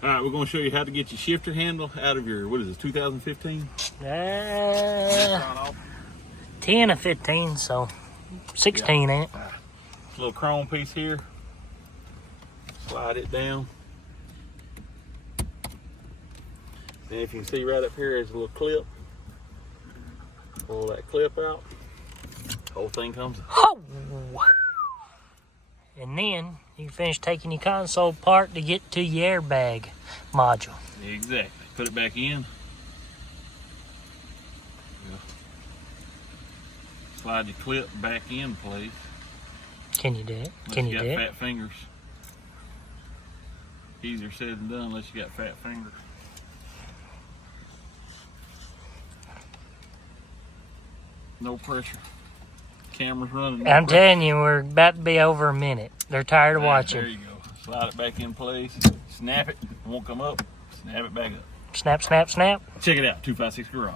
All right, we're going to show you how to get your shifter handle out of your, what is this, 2015? 10 or 15, so 16 ain't it? Little chrome piece here. Slide it down. Then if you can see right up here, there's a little clip. Pull that clip out. Whole thing comes up. Oh! And then you can finish taking your console apart to get to your airbag module. Exactly. Put it back in. Slide your clip back in place. Can you do it? Can you do got it? fat fingers. Easier said than done unless you got fat fingers. No pressure. Camera's running. I'm telling you, we're about to be over a minute. They're tired of There watching. you go. Slide it back in place. Snap it. It won't come up. Snap it back up. Snap, snap, snap. Check it out. 256 Garage.